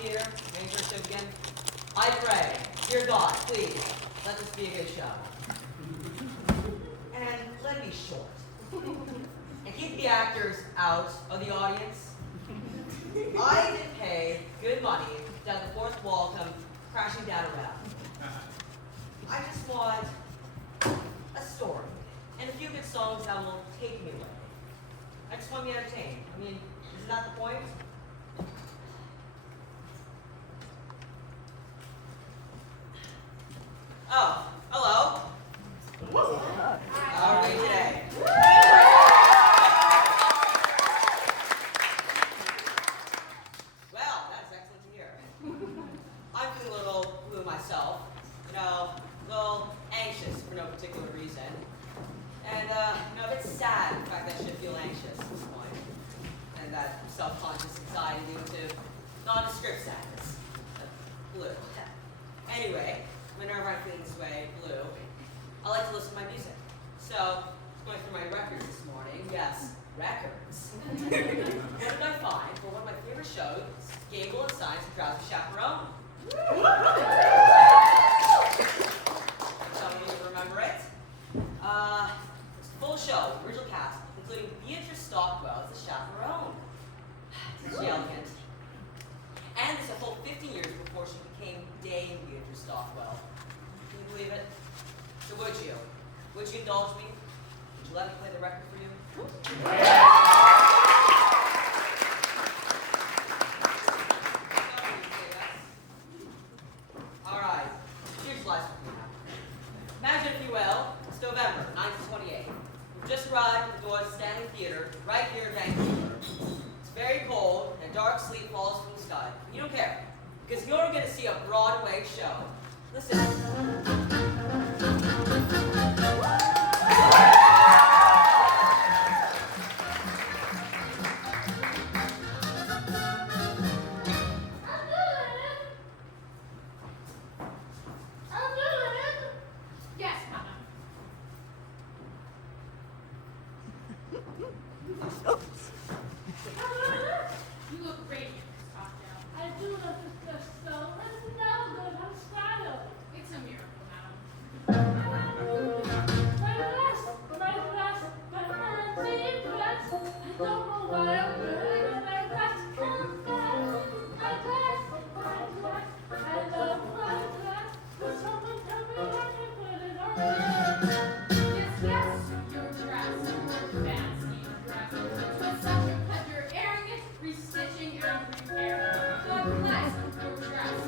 Theater, main show again. I pray, dear God, please, let this be a good show. And let it be short. And keep the actors out of the audience. I did pay good money to have the fourth wall come crashing down around. I just want a story and a few good songs that will take me away. I just want to be entertained. I mean, isn't that the point? Oh, hello. How are we today? Well, that's excellent to hear. I'm feeling a little blue myself. You know, a little anxious for no particular reason. And, you know, a bit sad, in fact, I should feel anxious at this point. And that self-conscious anxiety due to nondescript sadness. Blue. Anyway, whenever I'm feeling this way, blue, I like to listen to my music. So, I was going through my records this morning. Yes, records. What did I find for one of my favorite shows, Gable and Science and Drowsy Chaperone? Some of you remember it. It's a full show, original cast, including Beatrice Stockwell as the chaperone. Isn't she elegant? And it's a full 15 years before she became Dame Beatrice Stockwell. Can you believe it? So would you? Would you indulge me? Would you let me play the record for you? Alright, visualize with me now. Imagine, if you will, it's November 1928. You've just arrived at the doors of Stanley Theater, right here in Vancouver. It's very cold, and a dark sleep falls from the sky. You don't care, because you're going to see a Broadway show. Listen. You look great in this cocktail. I do love this dish so. Let's now go have style. It's a miracle, madam. My dress, my fancy dress. I don't know why I'm wearing my dress. My dress. I love my dress. Will someone tell me I can put it on? Yes, your dress, your fancy dress. But such a cut, you're airing it, restitching and repairing. God bless your dress.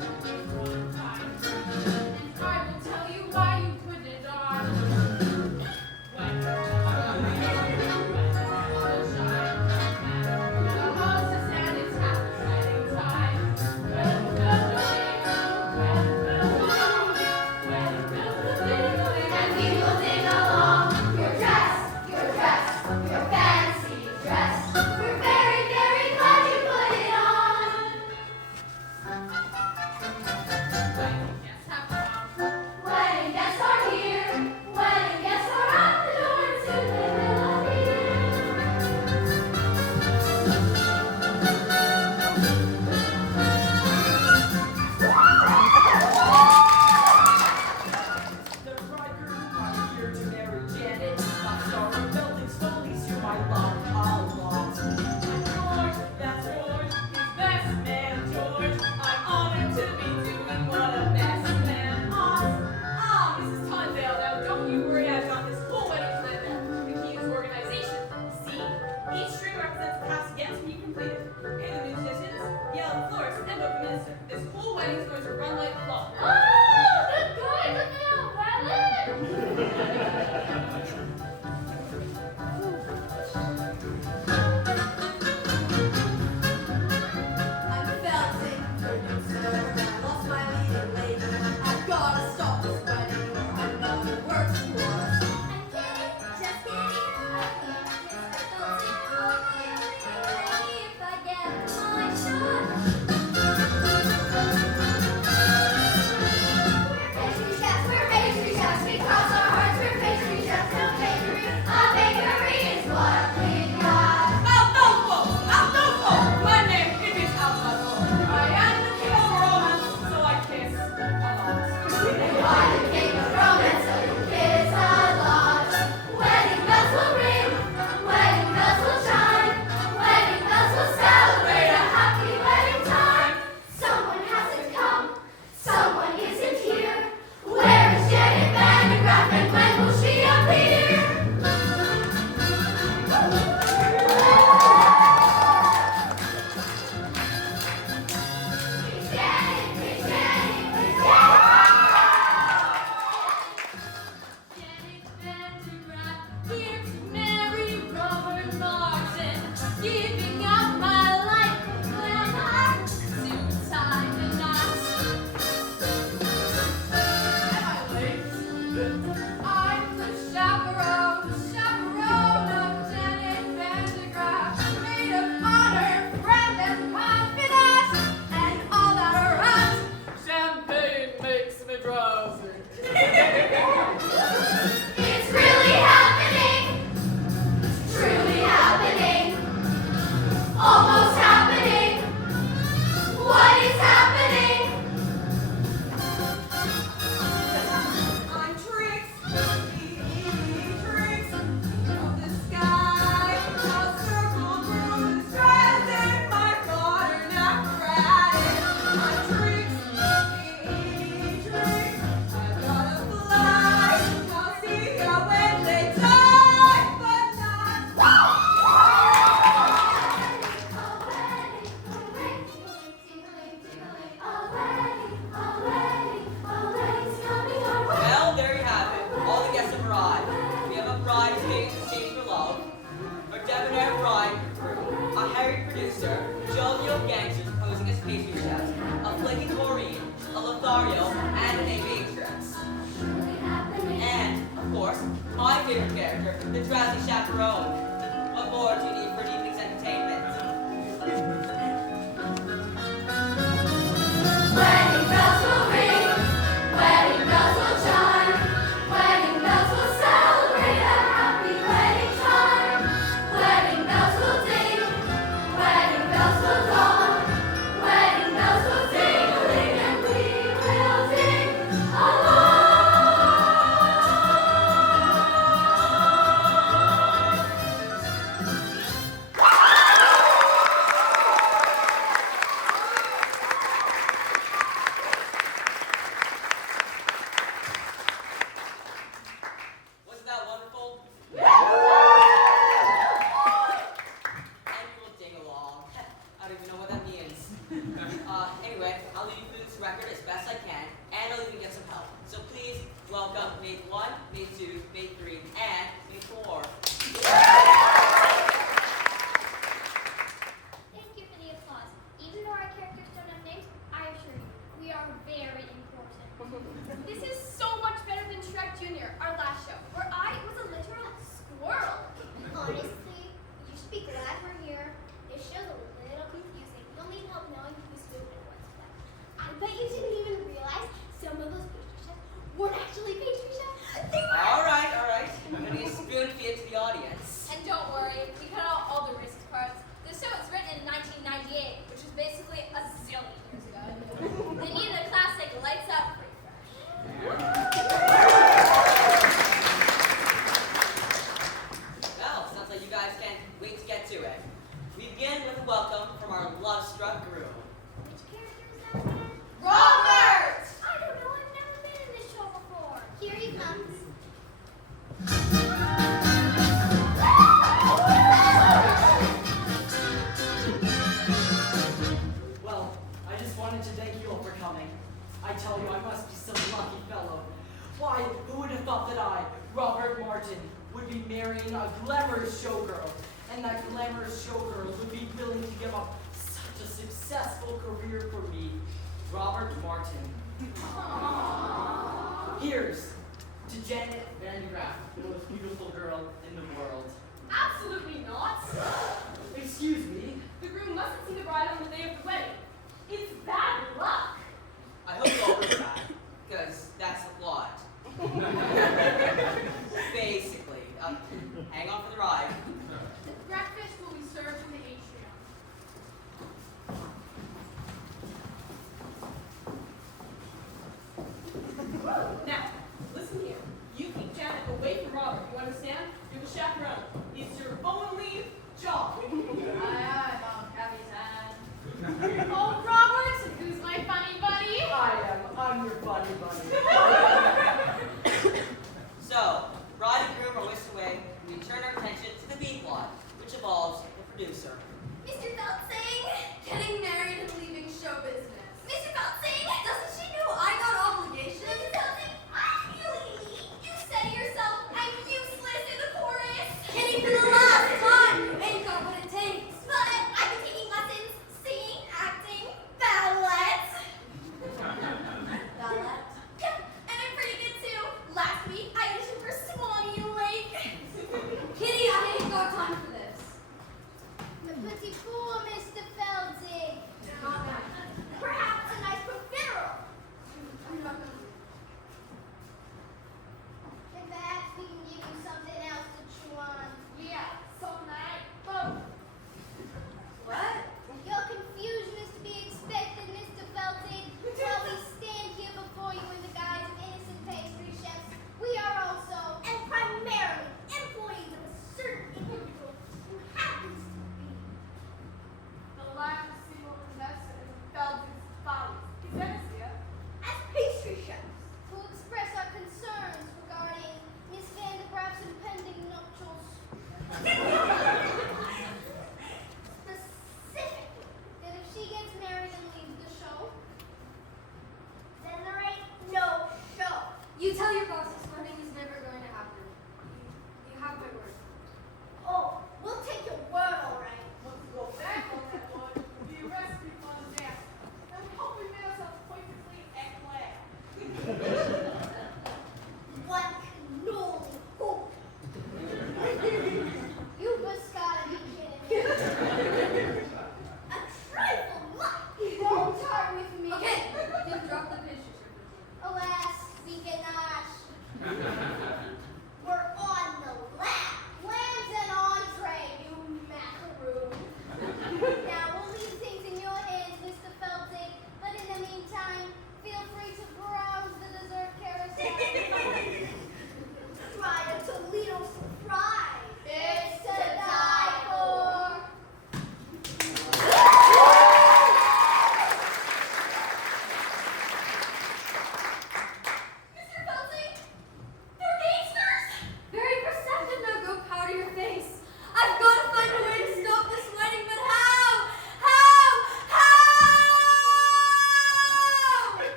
bride is getting the stage for love. Our debonair bride crew, a harried producer, jovial gangsters posing as pastry chefs, a flaky Maureen, a Lothario, and an Amatrix. And, of course, my favorite character, the drowsy chaperone. What more do you need for an evening's entertainment? Wedding bells will ring, wedding bells will chime, wedding bells will celebrate a happy wedding time. Wedding bells will ding, wedding bells will dawn, wedding bells will ding-a-ling, and we will ding along. Wasn't that wonderful? And we will ding along. I don't even know what that means. Anyway, I'll lead you through this record as best I can, and I'll even get some help. So please welcome Maid 1, Maid 2, Maid 3, and Maid 4. Thank you for the applause. Even though our characters don't have names, I assure you, we are very important. This is so much better than Shrek Jr., our last show, where I was a literal squirrel. Honestly, you should be glad we're here. This show's a little confusing. You'll need help knowing who's who and what's what. I bet you didn't even realize some of those pastry chefs weren't actually pastry chefs. They were. All right. I'm going to spoon feed it to the audience. And don't worry, we cut out all the racist parts. This show was written in 1998, which was basically a zillion years ago. They needed a classic lights out refresh. Well, sounds like you guys can't wait to get to it. We begin with a welcome from our love-struck groom. Which character is that again? Robert! I don't know. I've never been in this show before. Here he comes. Well, I just wanted to thank you all for coming. I tell you, I must be some lucky fellow. Why, who would have thought that I, Robert Martin, would be marrying a glamorous showgirl, and that glamorous showgirl would be willing to give up such a successful career for me, Robert Martin. Here's to Janet Van de Graaff, the most beautiful girl in the world. Absolutely not. Excuse me. The groom mustn't see the bride on the day of the wedding. It's bad luck. I hope you all heard that, because that's the plot. Basically, hang on for the ride. The breakfast will be served in the atrium. Now, listen here. You keep Janet away from Robert, you understand? You're the chaperone. It's your only job. Aye, Bob Cabby's hand. Oh, Robert, who's my funny buddy? I'm your funny buddy. So, bride and groom are whisked away, and we turn our attention to the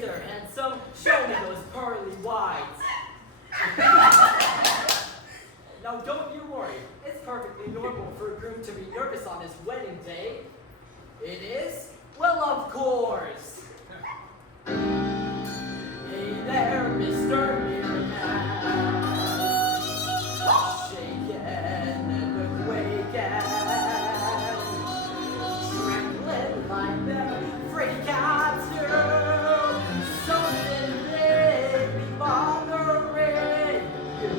razor and some show me those pearly whites. Now don't you worry, it's perfectly normal for a groom to be nervous on his wedding day. It is? Well, of course. Hey there, Mr. Mirrorman. Shaking and quaking, trembling like the Freddy cats do. Something big be bothering you.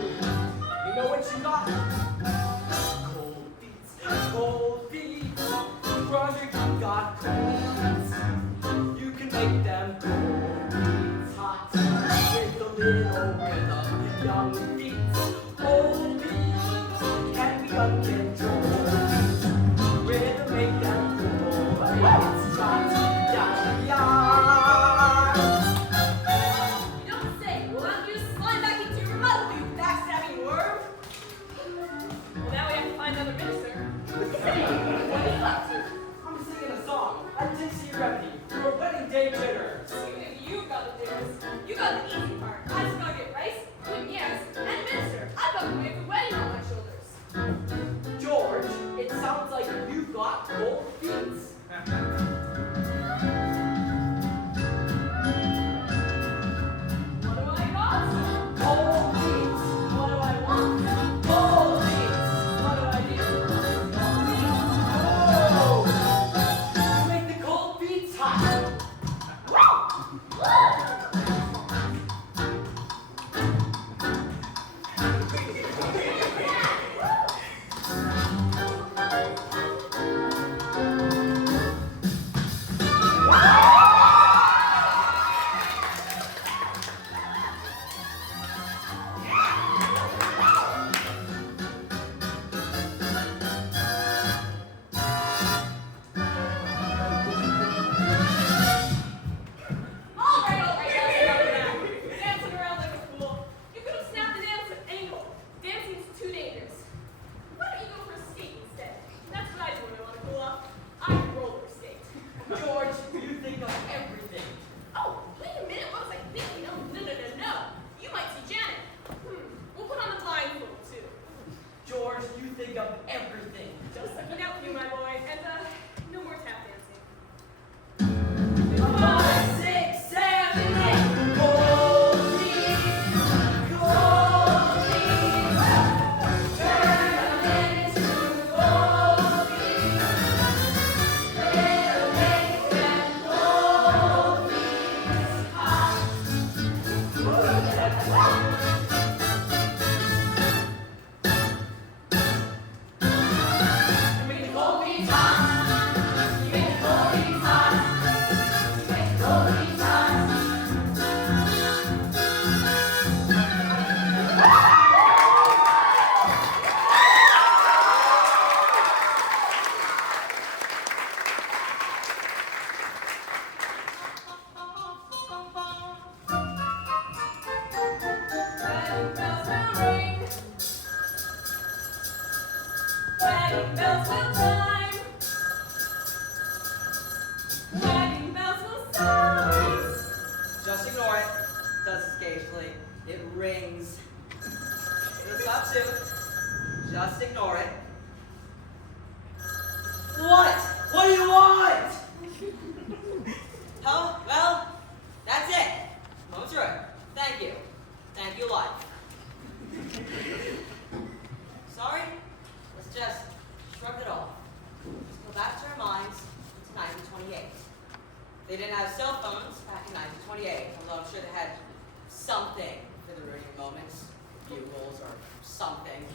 You know what you got? Cold feet. Brother, you got cold feet. You can make them cold feet hot with a little rhythm. Young feet, old feet, can be uncontrolled. Rhythm make them cool. It's trotting down the yard. You don't say. Well, I'm just slide back into your mother, you backstabbing worm. Well, now we have to find another minister. Say, what are you up to? I'm singing a song, a Dixie remedy for a wedding day dinner. You got the dinners. You got the easy part. I just gotta get rice, beignets, and minister. I've got the weight of the wedding on my shoulders. George, it sounds like you've got cold feet. What do I got? Cold feet. What do I want? Cold feet. What do I do? Oh! You make the cold feet hot. All right, enough of that. Dancing around like a fool. You could have snapped the dance at ankle. Dancing's too dangerous. Why don't you go for a skate instead? That's what I do when I want to cool off. I roller skate. George, you think of everything. Oh, wait a minute. What was I thinking? No. You might see Janet. We'll put on the blindfold too. George, you think of everything. Just looking out for you, my boy. And no more tap dancing. 5, 6, 7, 8. Cold feet. Cold feet. Turn them into cold feet. It'll make them cold feet hot. You make the cold feet hot. You make the cold feet hot. You make the cold feet hot. Wedding bells will ring. Wedding bells will chime. Wedding bells will sound. Just ignore it. It does occasionally. It rings. It'll stop soon. Just ignore it. What? What do you want? Oh, well, that's it. Going through it. Thank you. Thank you, life. Sorry? Let's just shrug it off. Just go back to our minds to 1928. They didn't have cell phones back in 1928, although I'm sure they had something for the ruining moments, bugles or something.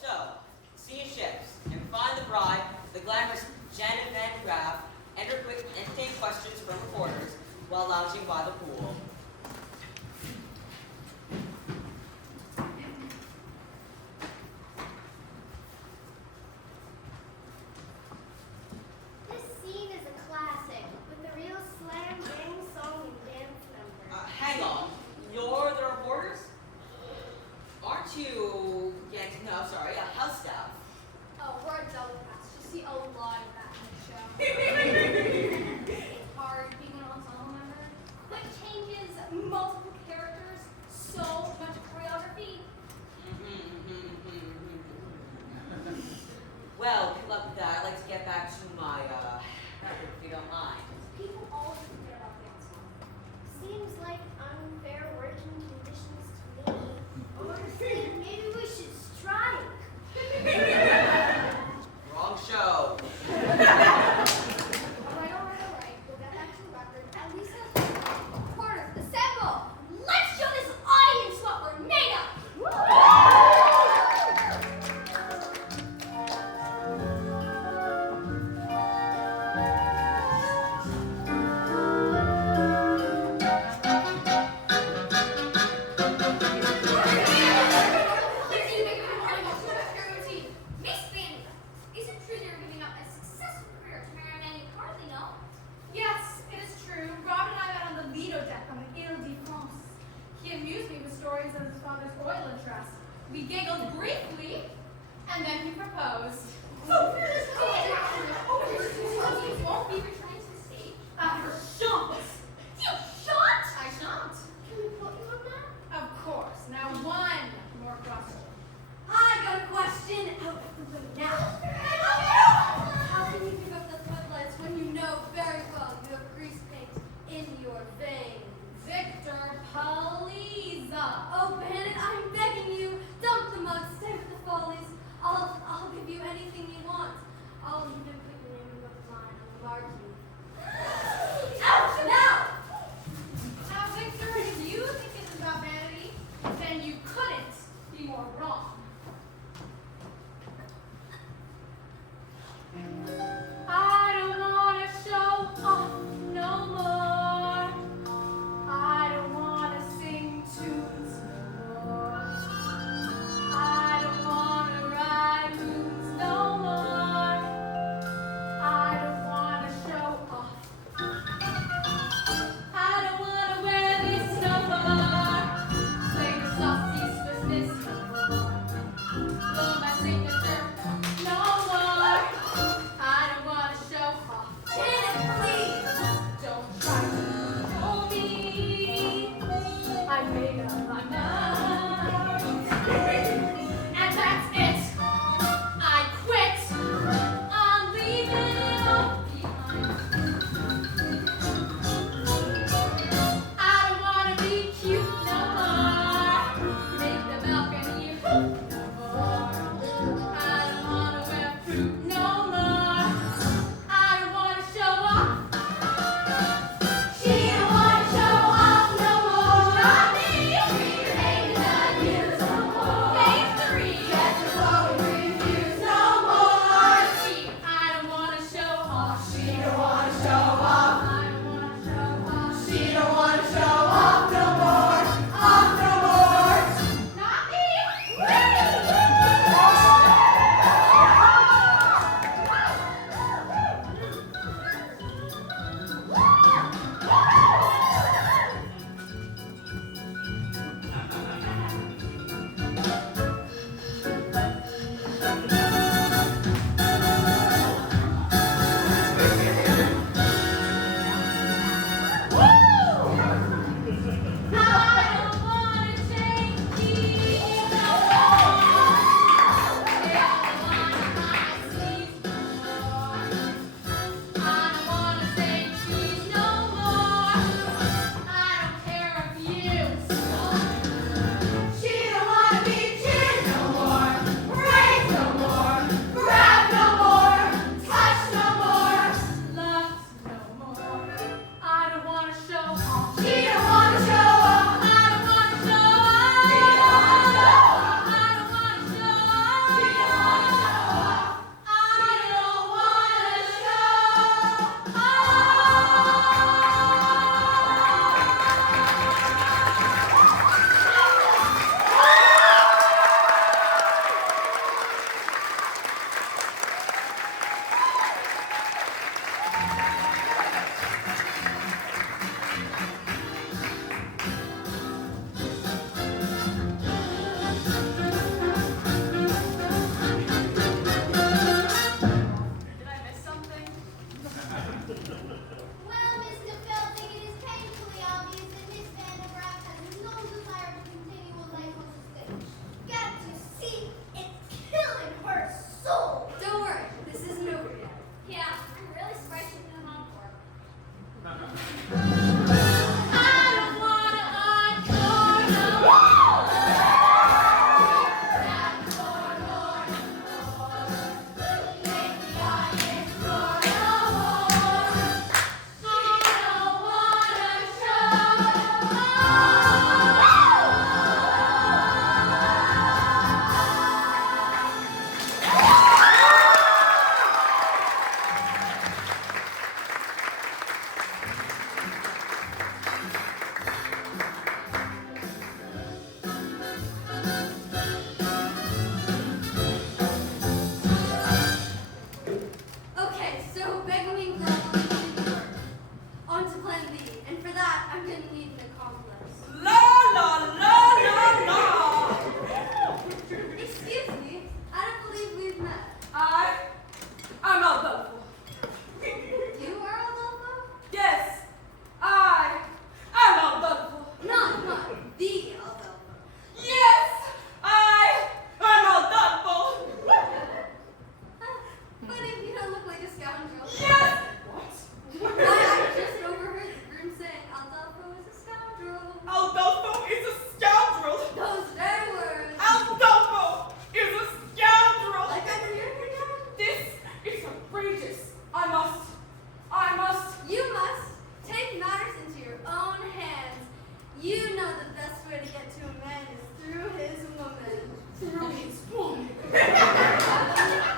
So, scene shifts and find the bride, the glamorous Janet Van Graff, entertain questions from reporters while lounging by the pool. Well, good luck with that. I'd like to get back to my record, if you don't mind. People always forget about dance off. Seems like unfair working conditions to me. Or think maybe we should strike. Wrong show. Alright. We'll get back to the record. At least Reporters, assemble! Let's show this audience what we're made of! So Begwing Glove will be the word. On to plan B, and for that, I'm going to need an accomplice. La la la la la! Excuse me, I don't believe we've met. I'm Aldolfo. You are Adolfo? Yes, I'm Aldolfo. Not the Adolfo. Yes, I'm Aldolfo. But if you don't look like a scoundrel. Yes. What? I just overheard the groom saying Adolfo is a scoundrel. Aldolfo is a scoundrel. Those very words. Aldolfo is a scoundrel. Like I'm hearing again? This is outrageous. I must. You must take matters into your own hands. You know the best way to get to a man is through his woman. Through his woman.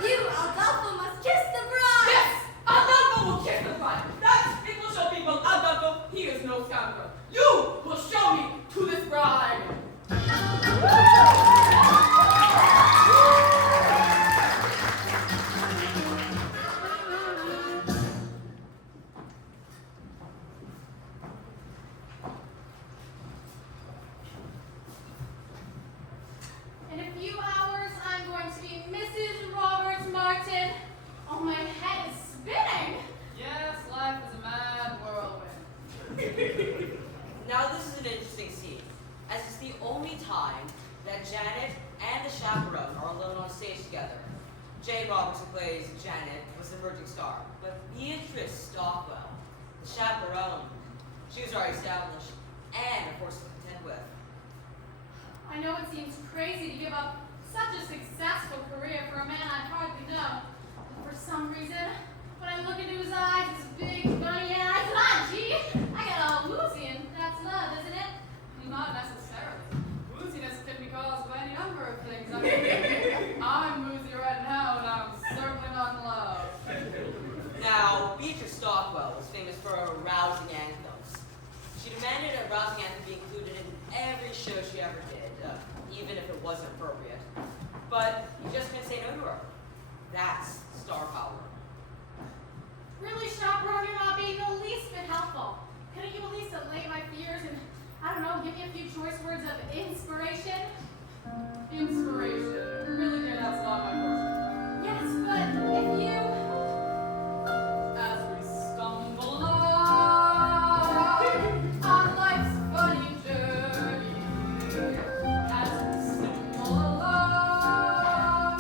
You, Adolfo, must kiss the bride. Yes, Aldolfo will kiss the bride. That it will show people Aldolfo, he is no scoundrel. You will show me to this bride. In a few hours, I'm going to be Mrs. Roberts Martin. Oh, my head is spinning. Yes, life is a mad whirlwind. Now this is an interesting scene, as it's the only time that Janet and the chaperone are alone on stage together. Jane Roberts, who plays Janet, was an emerging star, but Beatrice Stockwell, the chaperone, she was already established and a force to contend with. I know it seems crazy to give up such a successful career for a man I hardly know. But for some reason, when I look into his eyes, his big, bunny eyes, gee, I get all woozy, and that's love, isn't it? Not necessarily. Wooziness can be caused by any number of things. I mean, I'm woozy right now, and I'm certainly not in love. Now, Beatrice Stockwell was famous for her rousing anthems. She demanded a rousing anthem be included in every show she ever did, even if it wasn't appropriate. But you just couldn't say no to her. That's star power. Really, chaperone, you're not being the least bit helpful. Couldn't you at least allay my fears and, I don't know, give me a few choice words of inspiration? Inspiration. Really, dear, that's not my portion. Yes, but if you... As we stumble along on life's funny journey, as we stumble along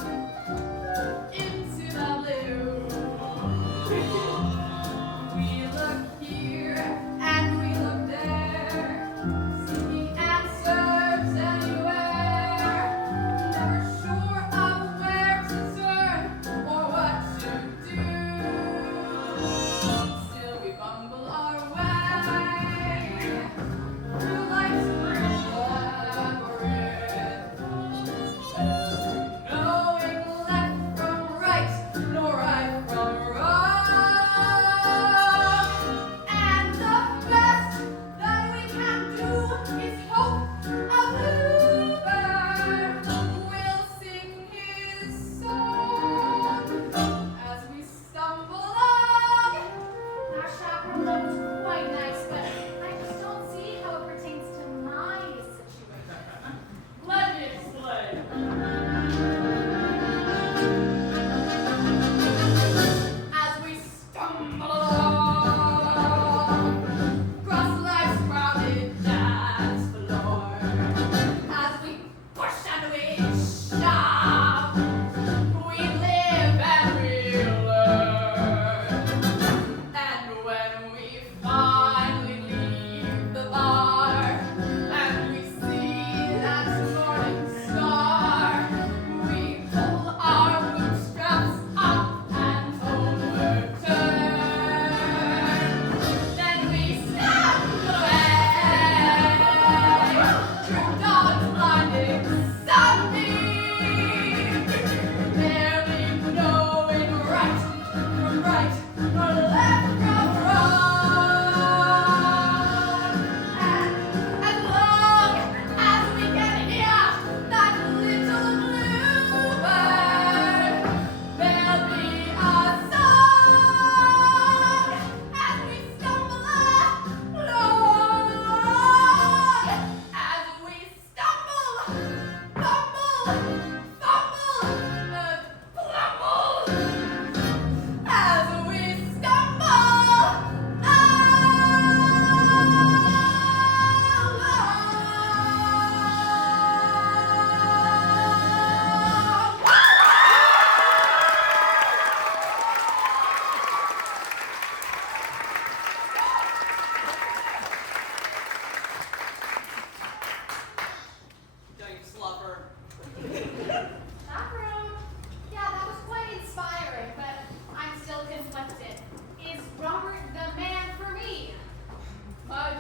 into the blue, we look here and we look there, seeking answers anywhere, never sure of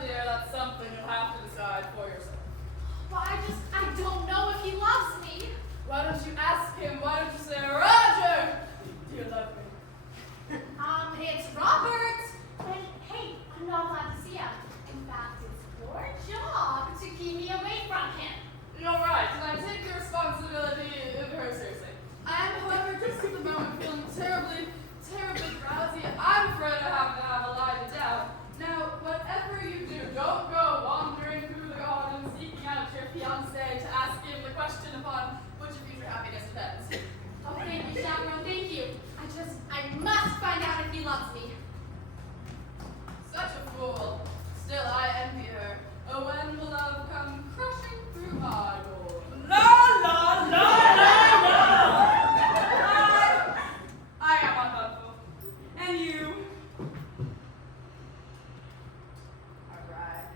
dear, that's something you'll have to decide for yourself. Well, I don't know if he loves me. Why don't you ask him? Why don't you say, Roger, do you love me? It's Robert. But hey, I'm not allowed to see him. In fact, it's your job to keep me away from him. You're right, and I take your responsibility very seriously. I am, however, just at the moment feeling terribly drowsy. I'm afraid I have to have a lie down. Now, whatever you do, don't go wandering through the garden seeking out your fiancé to ask him the question upon which your future happiness depends. Oh, thank you, Chaperone, thank you. I must find out if he loves me. Such a fool. Still, I envy her. Oh, when will love come crushing through my door? I am unhelpful. And you? Alright.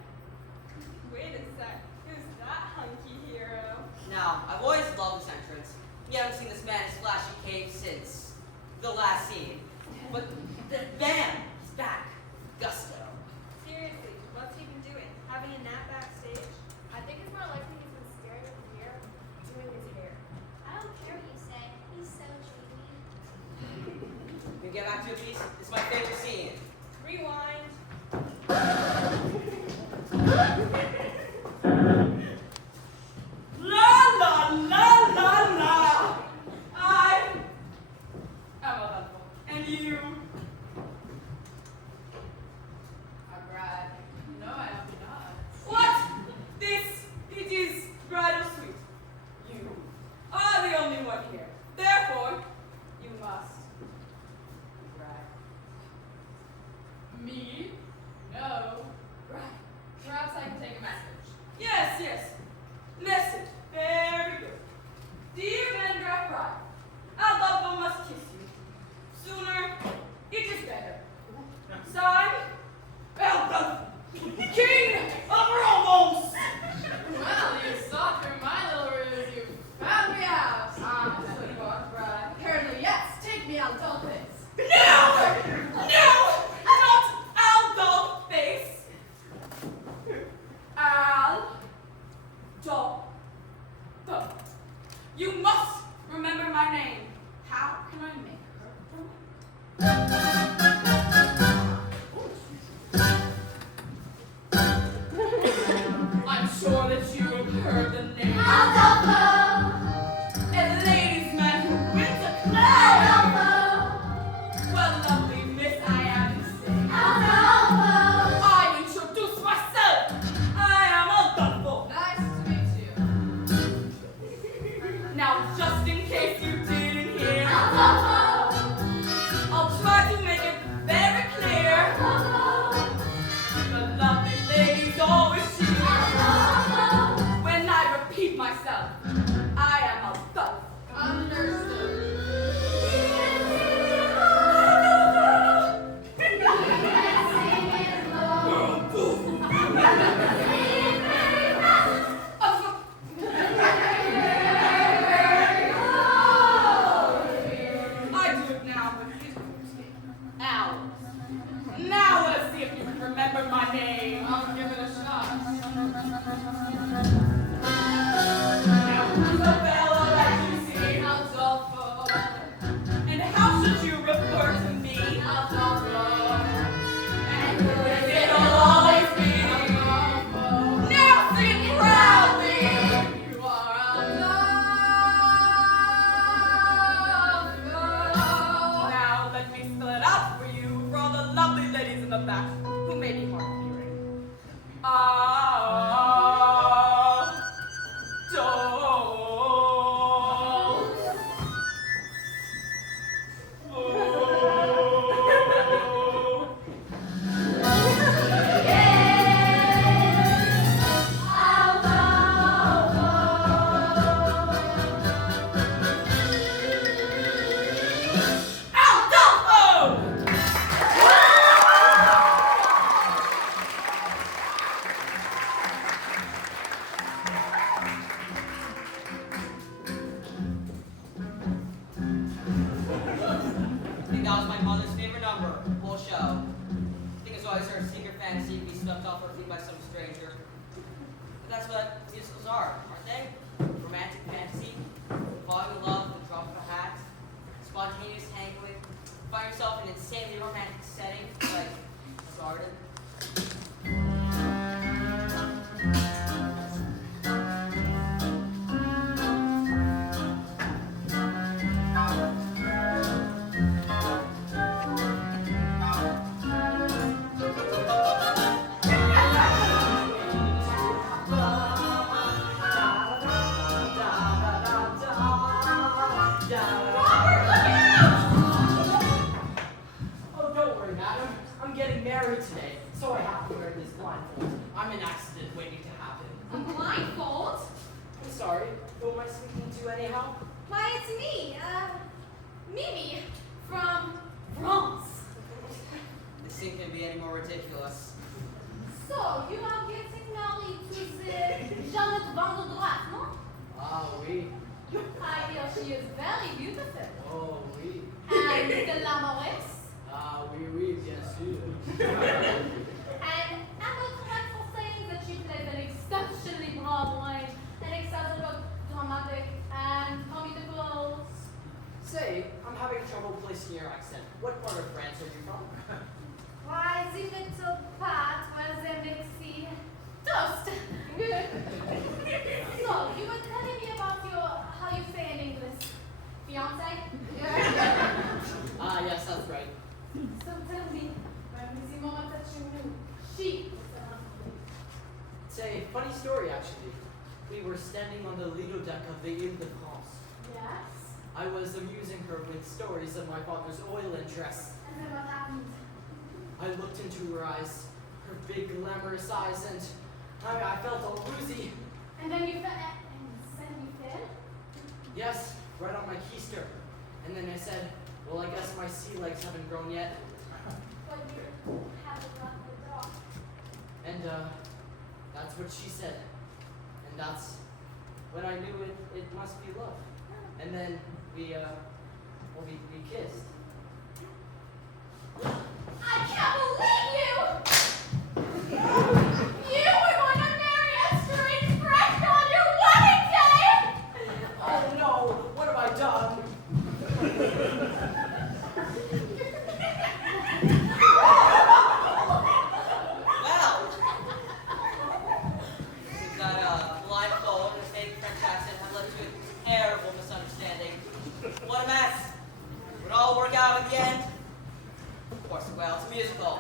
Wait a sec. Who's that hunky hero? Now, I've always loved this entrance. You haven't seen this man in his flashy cape since the last scene. But bam! He's back. Gusto. Seriously, what's he been doing? Having a nap backstage? I think it's more likely he's been staring at the mirror, doing his hair. I don't care what you say. He's so dreamy. Can we get back to it, please? It's my favorite scene. Rewind. I am unhelpful. And you? Alright. No, I am not. What? It is bridal suite. You are the only one here. Therefore, you must. Right. Me? No. Right. Perhaps I can take a message. Yes. Message. Very good. Dear Vendra Pride, Aldolfo must kiss you. Sooner, it is better. Signed, Aldolfo, King of Ramos. Well, you saw through my little ruse. You found me out. Sweetheart Bride. Apparently, yes. Take me Aldolfes. No, not Aldolfes. Aldolfo. You must remember my name. How can I make her remember? I'm sure that you have heard the name. Aldolfo! A ladies' man who wins a cloud. Aldolfo! Well, lovely miss, I am mistaken. Aldolfo! I introduce myself. I am Aldolfo. Nice to meet you. Now, just in case you didn't hear, Aldolfo! I'll try to make it very clear. Aldolfo! The lovely ladies always cheer. Aldolfo! When I repeat myself, I am Aldolfo. Understood. I do it now, but it won't take hours. Now let's see if you can remember my name. I'll give it a shot. Now, Isabella, that you see, Aldolfo. And how should you refer to me? Aldolfo. And who is it? It'll always be Aldolfo. Now sing it proudly. You are Aldolfo. Now let me spell it out for you for all the lovely ladies in the back who may be hard of hearing. I think that was my mother's favorite number. Whole show. I think it's always her secret fantasy to be swept off her feet by some stranger. But that's what musicals are, aren't they? Romantic fantasy, falling in love with the drop of a hat, spontaneous tangling, find yourself in an insanely romantic setting like a garden. Oh, don't worry, madam. I'm getting married today, so I have to wear this blindfold. I'm an accident waiting to happen. A blindfold? I'm sorry. Who am I speaking to anyhow? Why, it's me, Mimi, from France. This thing can be any more ridiculous. So, you are getting married to the Jeannette Van der Droite, no? Ah, oui. I hear she is very beautiful. Oh, oui. And glamorous. Ah, oui, oui, bien sûr. And am I correct for saying that she plays an exceptionally broad range and excels in both dramatic and comedic roles? Say, I'm having trouble placing your accent. What part of France are you from? Why, the little part where they make the toast. So, you were telling me about your, how you say in English, fiance? Ah, yes, that's right. So tell me, when was the moment that you knew she was the one? It's a funny story, actually. We were standing on the Lido deck of the Ile de France. Yes? I was amusing her with stories of my father's oil interests. And then what happened? I looked into her eyes, her big glamorous eyes, and I felt all woozy. And then you fell, and then you fell? Yes, right on my keister. And then I said, well, I guess my sea legs haven't grown yet. Well, you haven't got the dog. And that's what she said. And that's when I knew it must be love. And then we kissed. I can't believe you! You were going to marry a strange French on your wedding day! Oh no, what have I done? Well, seems that blindfold and a fake French accent have led to a terrible misunderstanding. What a mess. Would it all work out in the end? Of course it will. It's a musical.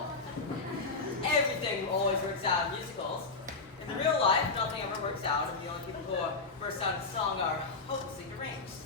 Everything always works out in musicals. In the real life, nothing ever works out, and the only people who burst out in song are hopelessly deranged.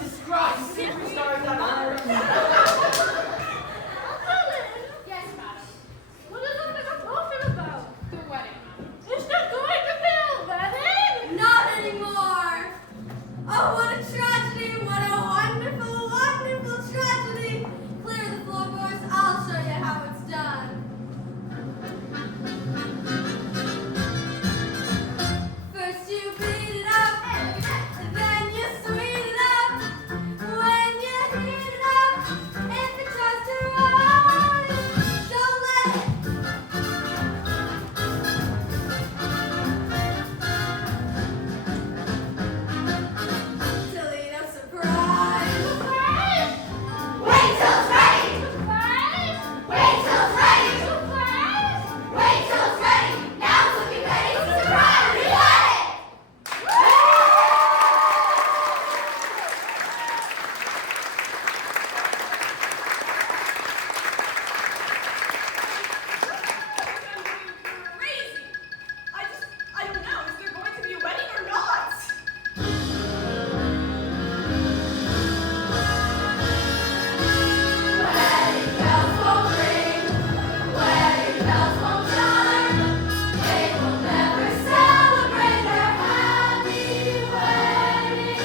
Jesus Christ! Superstars on Earth! Yes, madam. What is all this talking about? The wedding, madam. Is there going to be a wedding? Not anymore! Oh, what a tragedy! What a wonderful, wonderful tragedy! Clear the floorboards. I'll show you how it's done. First you beat it up, and then you sweet it up. When you heat it up, if it tries to rise, don't let it. Toledo surprise. Surprise! Wait till it's ready. Surprise! Wait till it's ready. Surprise! Wait till it's ready. Now it's looking ready. Surprise! We got it. Crazy. I don't know. Is there going to be a wedding or not? Wedding bells won't ring. Wedding bells won't chime. They will never celebrate their happy wedding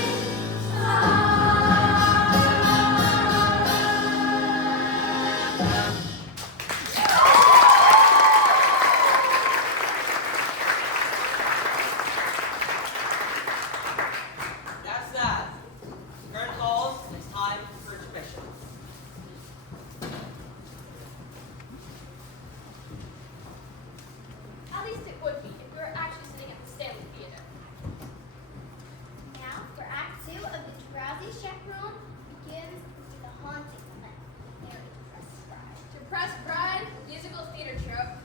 That's that. Curtain calls, it's time for intermission. At least it would be if we were actually sitting at the Stanley Theater. Now, for Act 2 of the Drowsy Chaperone begins with a haunting event. Mary Depressed Bride. Depressed Bride, musical theater trope.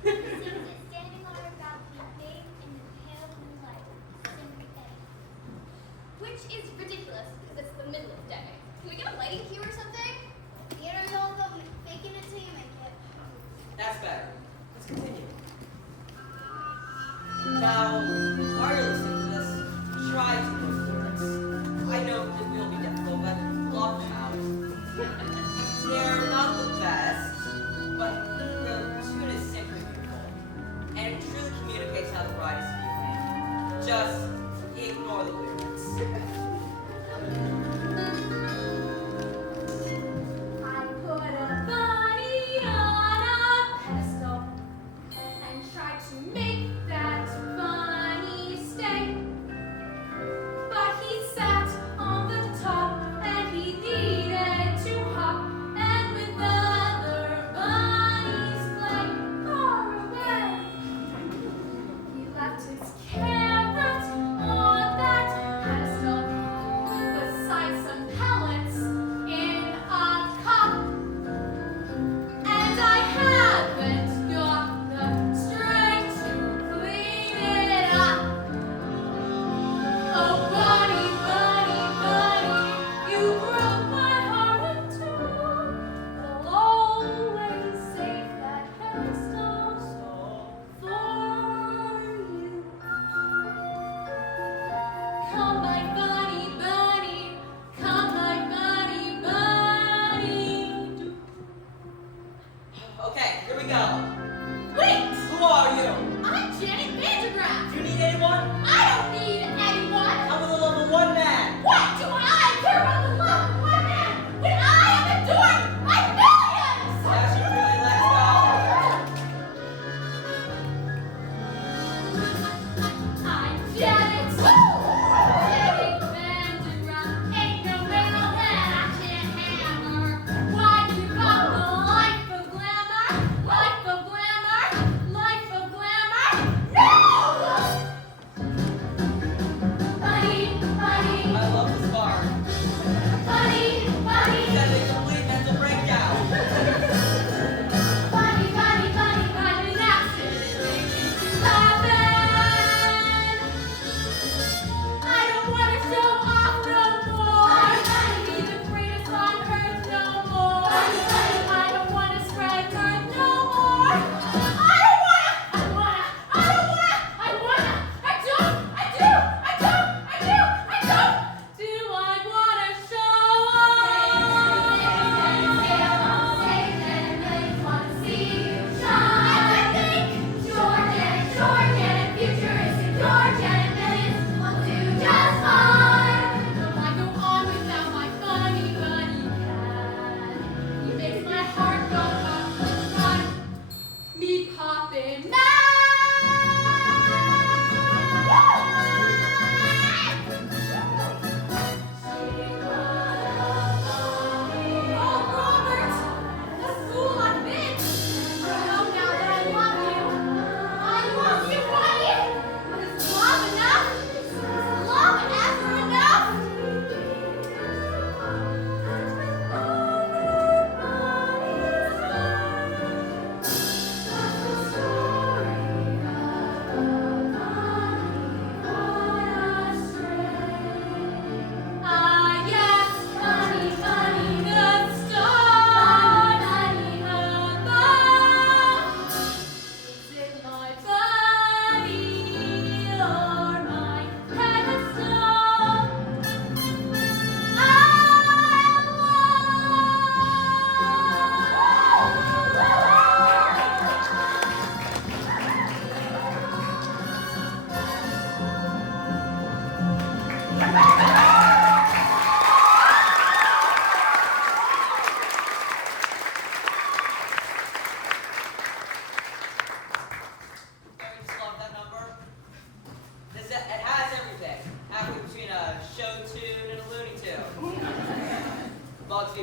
Sings it standing on her balcony, bathed in the pale moonlight, sympathetic. Which is ridiculous because it's the middle of the day. Can we get a lighting cue or something? Theater's all about faking it till you make it. That's better. Let's continue. Now, while you're listening to this, try to know the lyrics. I know it will be difficult, but block them out. They're not the best, but the tune is simply beautiful, and it truly communicates how the bride is feeling. Just ignore the lyrics.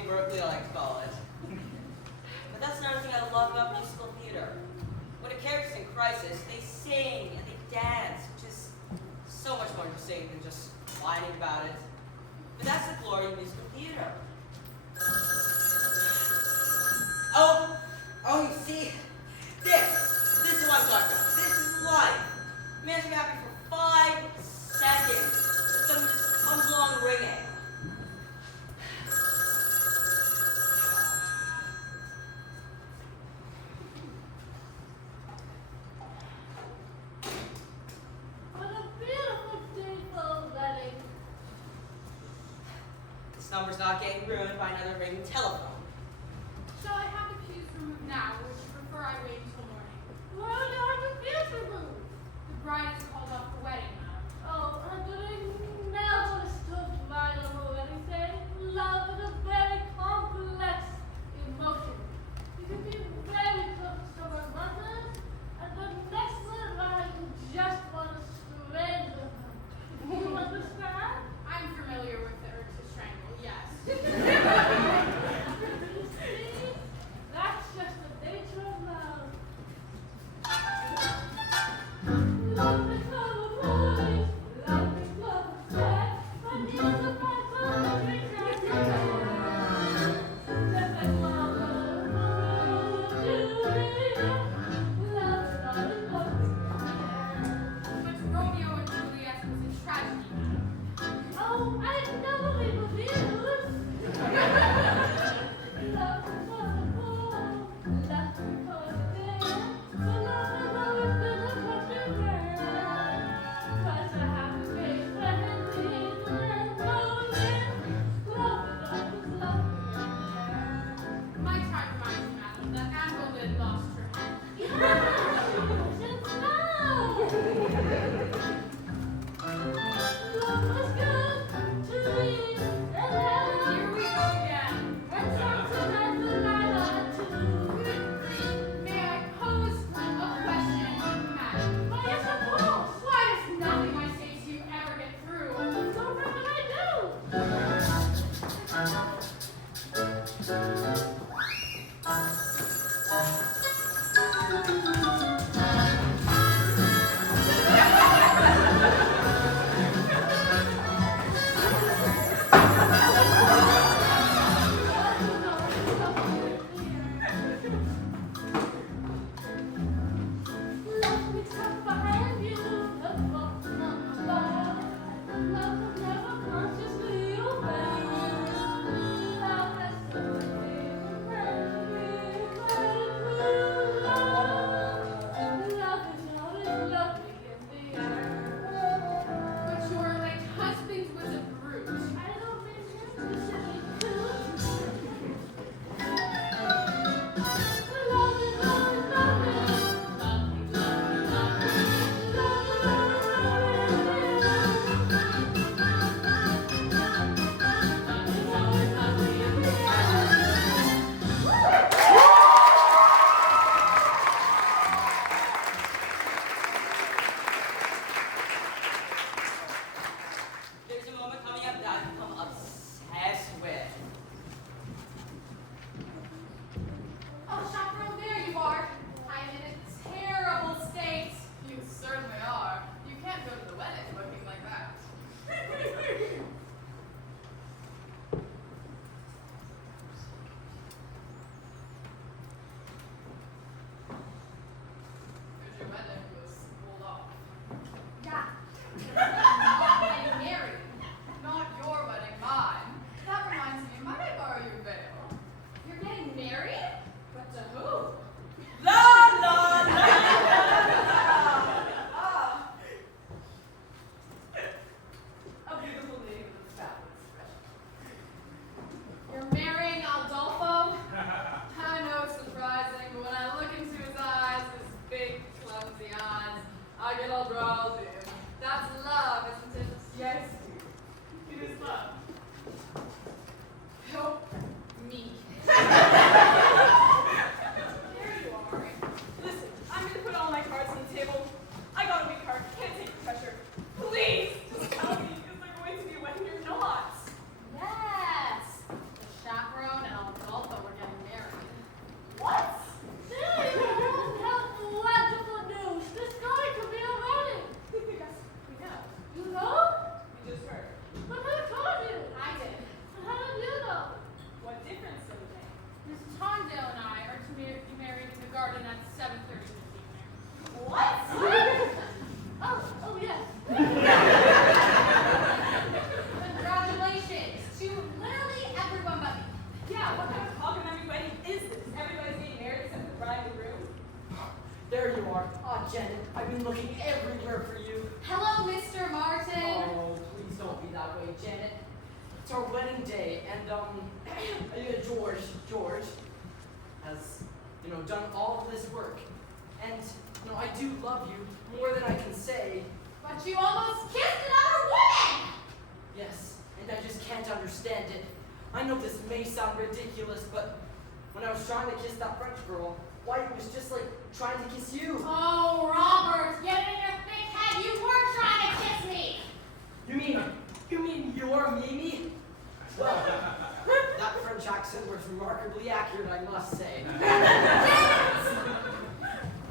Berkeley, I like to call it. But that's another thing I love about musical theater. When a character's in crisis, they sing and they dance, which is so much more interesting than just whining about it. But that's the glory of musical theater. Oh, you see, this is what I'm talking about. This is life. Man, I'm happy for 5 seconds. And someone just comes along ringing. What a beautiful day for a wedding. This number's not getting ruined by another ringing telephone. Shall I have the pews removed now, or would you prefer I wait until morning? Why would I have the pews removed? The bride is called off the wedding, madam. Oh, but I never stood by on a wedding day. Love is a very complex emotion. You can be very close to someone lovers, and the next minute you just want to strangle them. Do you understand? I'm familiar with the urge to strangle, yes. You see? That's just the nature of love. Love is all the are. Ah, Janet, I've been looking everywhere for you. Hello, Mr. Martin. Oh, please don't be that way, Janet. It's our wedding day, and George has, done all of this work. And, I do love you more than I can say. But you almost kissed another woman! Yes, and I just can't understand it. I know this may sound ridiculous, but when I was trying to kiss that French girl, why, it was just like trying to kiss you. Oh, Robert, get in your thick head. You were trying to kiss me. You mean you're Mimi? Well, that French accent was remarkably accurate, I must say.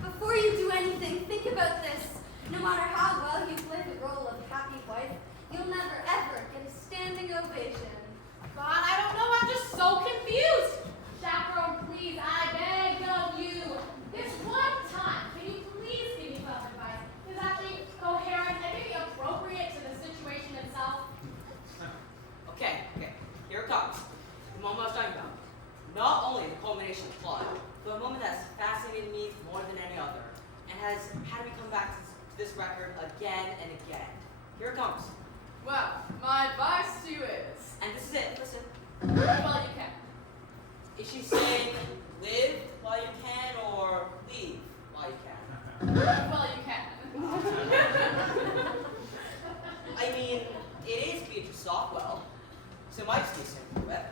Before you do anything, think about this. No matter how well you play the role of happy wife, you'll never ever get a standing ovation. God, I don't know. I'm just so confused. Chaperone, please, I beg of you. This one time, can you please give me some advice? It's actually coherent and maybe appropriate to the situation itself. Okay, here it comes. The moment I was talking about. Not only the culmination of plot, but a moment that's fascinated me more than any other, and has had me come back to this record again and again. Here it comes. Well, my advice to you is, And this is it, listen. live while you can. Is she saying live while you can or leave while you can? Live while you can. I mean, it is Beatrice Stockwell, so it might just be simple whip.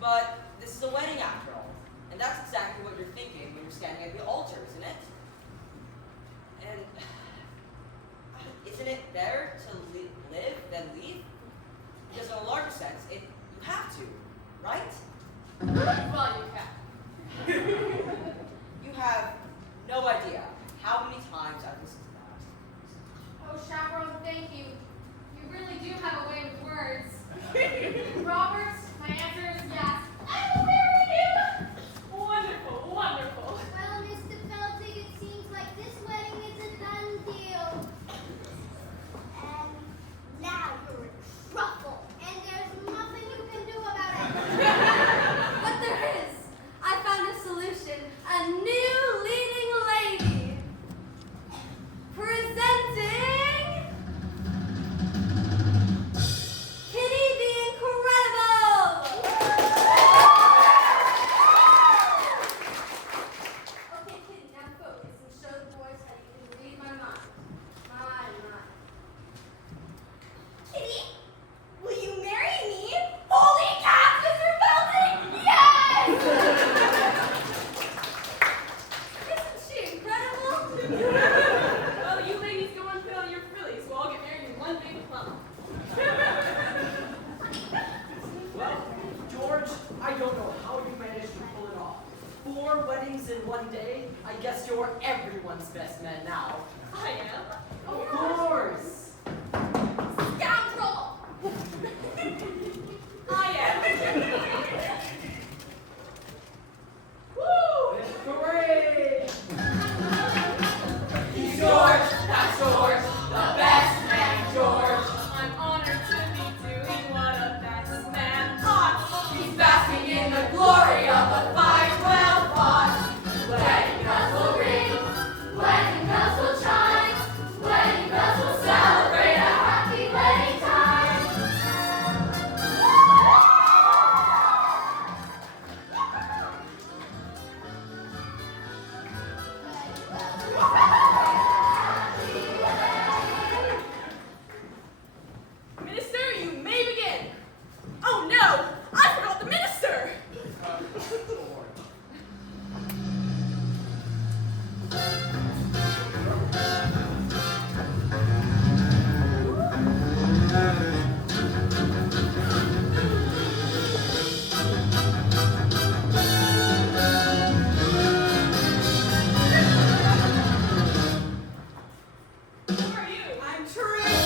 But this is a wedding after all, and that's exactly what you're thinking when you're standing at the altar, isn't it? And isn't it better to live than leave? Because in a larger sense, you have to, right? Live while you can. You have no idea how many times I've listened to that. Oh, Chaperone, thank you. You really do have a way with words. Robert, my answer is yes. I will marry you. Wonderful, wonderful. Well, Mr. Feltig, it seems like this wedding is a done deal. And now you're in trouble, and there's nothing you can do about it. But there is. I found a solution. A new leading lady. Presenting Kitty the Incredible. Okay, Kitty, now focus and show the boys how you can read my mind. My mind. Kitty, will you marry me? Holy cow, Mr. Feltig! Yes! Isn't she incredible? Well, you ladies go and fill your frillies. We'll all get married in one big clump. Well, George, I don't know how you managed to pull it off. 4 weddings in one day? I guess you're everyone's best man now. I am. Of course. Scoundrel! I am. Woo! Hooray! George, that's George, the best man, George. I'm honored to be doing what a best man ought. He's basking in the glory of the 512 pot. Wedding bells will ring, wedding bells will chime, wedding bells will celebrate a happy wedding time. Minister, you may begin. Oh no! I forgot the minister! Who are you? I'm Trick!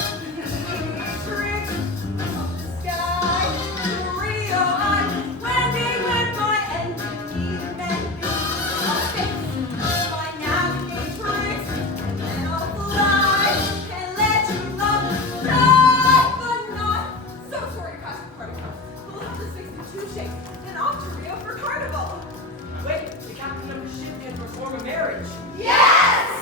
Trick of the sky, Maria, I'm landing with my enemy men. I'll fix my navigatrix, and then I'll fly and let you love die, but not. So sorry, Pastor Particle. We'll have the 62 shakes, then off to Rio for Carnival. Wait, the captain of the ship can perform a marriage. Yes!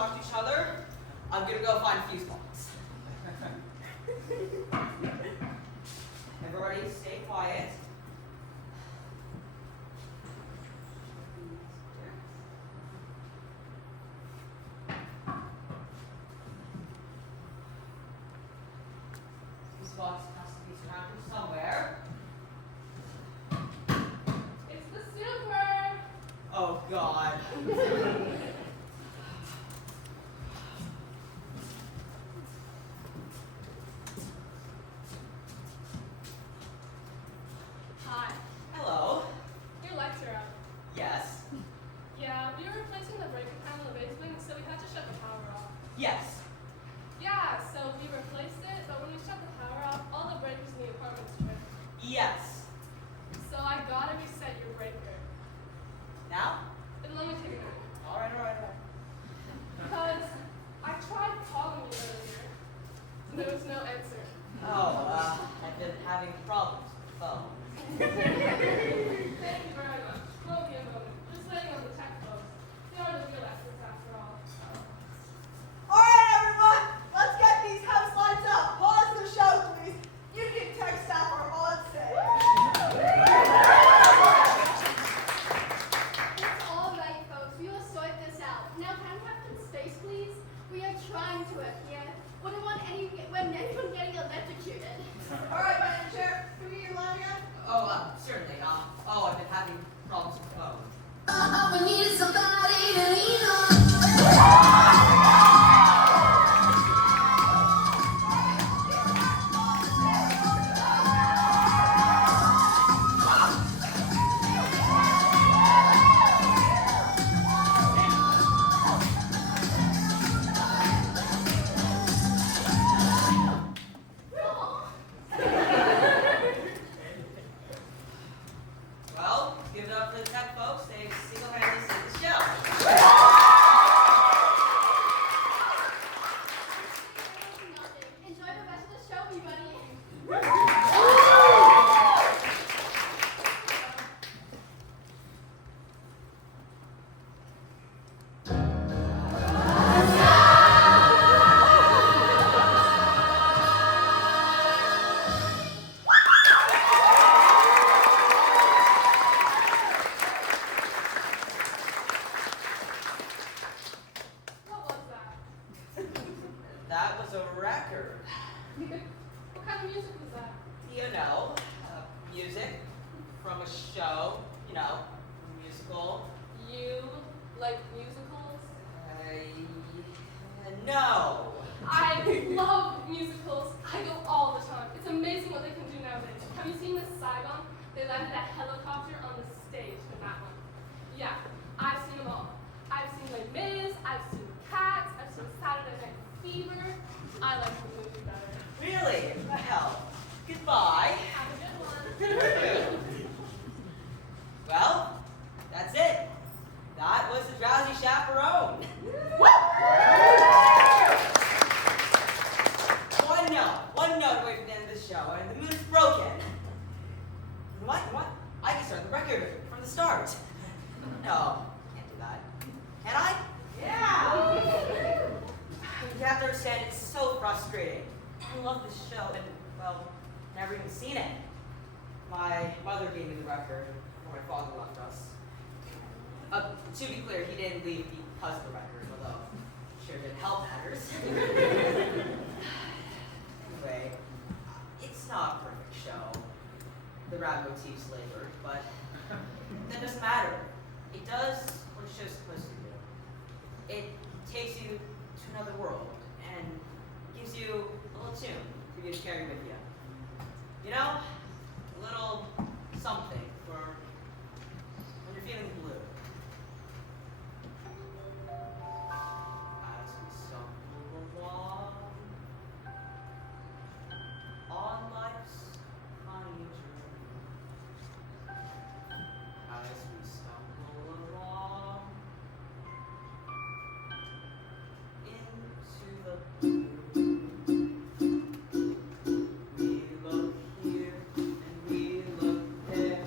talk to each other, I'm gonna go find a fuse box. Everybody stay quiet. Fuse box has to be surrounded somewhere. It's the super. Oh God. Hi. Hello. Your lights are out. Yes. Yeah, we were replacing the breaker panel in the basement, so we had to shut the power off. Yes. Yeah, so we replaced it, but when we shut the power off, all the breakers in the apartments tripped. Yes. So I gotta reset your breaker. Now? It'll only take a minute. All right, all right, all right. Because I tried calling you earlier, and there was no answer. Oh, I've been having problems with the phone. Thank you very much. Won't be a moment. Just waiting on the tech folks. They are the real experts after all. All right, everyone, let's get these house lights up. Pause the show, please. You can text staff are on set. It's all right, folks. We will sort this out. Now, can we have some space, please? We are trying to work here. Wouldn't want anyone getting electrocuted. All right, Madam Chair, can we hear line again? Oh, certainly. I've been having problems with the phone. All we need is somebody to lean on. Well, give it up for the tech folks. They single-handedly saved the show. Enjoy the rest of the show, everybody. What was that? That was a record. What kind of music was that? You know, music from a show, you know, musical. You like musicals? No. I love musicals. I go all the time. It's amazing what they can do nowadays. Have you seen the Saigon? They landed a helicopter on the stage for that one. Yeah, I've seen them all. I've seen Les Mis, I've seen Cats, I've seen Saturday Night Fever. I like the movie better. Really? Well, goodbye. Have a good one. Well, that's it. That was the Drowsy Chaperone. One note away from the end of the show, and the mood is broken. What? I can start the record from the start. No, can't do that. Can I? Yeah! You have to understand, it's so frustrating. I love this show, and, well, never even seen it. My mother gave me the record before my father left us. To be clear, he didn't leave because of the record, although sure did help matters. Anyway, it's not a perfect show. The rap motifs labored, but that doesn't matter. It does what a show's supposed to do. It takes you to another world and gives you a little tune for you to carry with you. You know, a little something for when you're feeling blue. As we stumble along on life's funny journey, as we stumble along into the blue, we look here and we look there.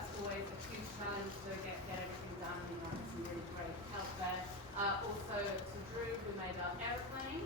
that's always a huge challenge to get everything done. You know, some really great help there. Also to Drew, who made our aeroplane.